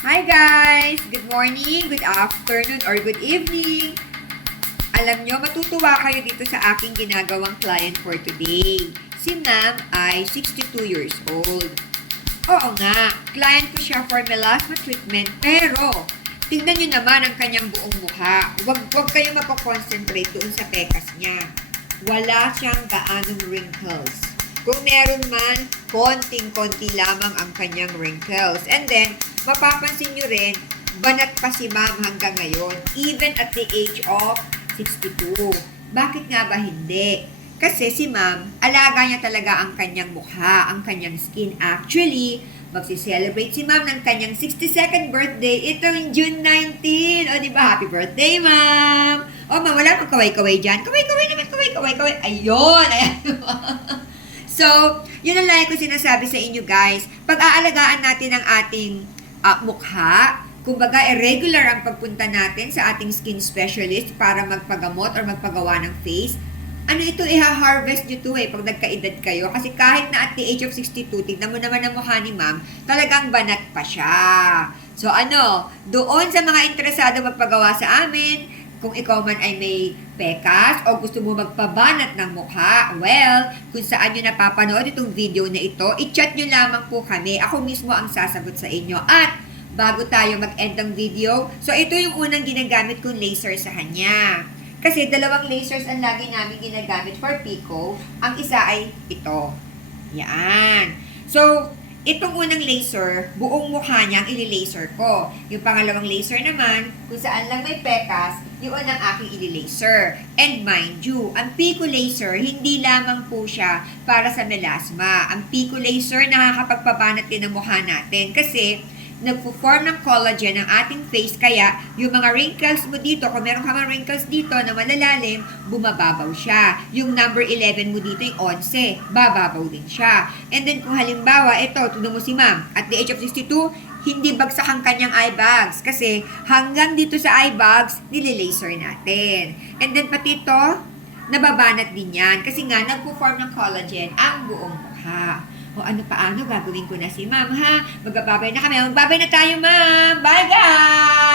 Hi guys! Good morning, good afternoon, or good evening. Alam nyo, matutuwa kayo dito sa aking ginagawang client for today. Si ma'am ay 62 years old. Oo nga, client ko siya for melasma treatment, pero tingnan nyo naman ang kanyang buong mukha. Huwag kayo mapakonsentrate doon sa pekas niya. Wala siyang gaanong wrinkles. Kung meron man, konting-konti lamang ang kanyang wrinkles. And then, mapapansin nyo rin, banat pa si ma'am hanggang ngayon, even at the age of 62. Bakit nga ba hindi? Kasi si ma'am, alaga niya talaga ang kanyang mukha, ang kanyang skin. Actually, magsi-celebrate si ma'am ng kanyang 62nd birthday itong June 19. O, di ba? Happy birthday, ma'am! O, ma'am, wala pang kaway-kaway dyan. Kaway-kaway naman, kaway-kaway. Ayun! Ayan. So, yun ang lagi ko sinasabi sa inyo guys. Pag-aalagaan natin ang ating mukha, kumbaga irregular ang pagpunta natin sa ating skin specialist para magpagamot or magpagawa ng face. Ano ito, iha-harvest nyo to pag nagkaedad kayo. Kasi kahit na at the age of 62, tignan mo naman ang mukha ni ma'am, talagang banat pa siya. So doon sa mga interesado magpagawa sa amin, kung ikaw man ay may pekas o gusto mo magpabanat ng mukha, well, kung saan nyo napapanood itong video na ito, i-chat nyo lamang po kami. Ako mismo ang sasagot sa inyo. At bago tayo mag-end ng video, so ito yung unang ginagamit kong laser sa kanya. Kasi dalawang lasers ang lagi namin ginagamit for Pico. Ang isa ay ito. Yan. So, itong unang laser, buong mukha niya ang ili-laser ko. Yung pangalawang laser naman, kung saan lang may pekas, yun ang aking ili-laser. And mind you, ang Pico laser, hindi lamang po siya para sa melasma. Ang Pico laser, nakakapagpabanat din ang mukha natin. Kasi, nagpo-form ng collagen ang ating face, kaya yung mga wrinkles mo dito, kung meron ka mga wrinkles dito na malalalim, bumababaw siya. Yung number 11 mo dito, yung 11, bababaw din siya. And then kung halimbawa, ito, tuno mo si ma'am, at the age of 62, hindi bagsak ang kanyang eye bags. Kasi hanggang dito sa eye bags, nililaser natin. And then pati ito, nababanat din yan. Kasi nga, nagpo-form ng collagen ang buong mukha. O paano gagawin ko na si ma'am, ha? Magbabay na kami. Magbabay na tayo, ma'am. Bye, guys!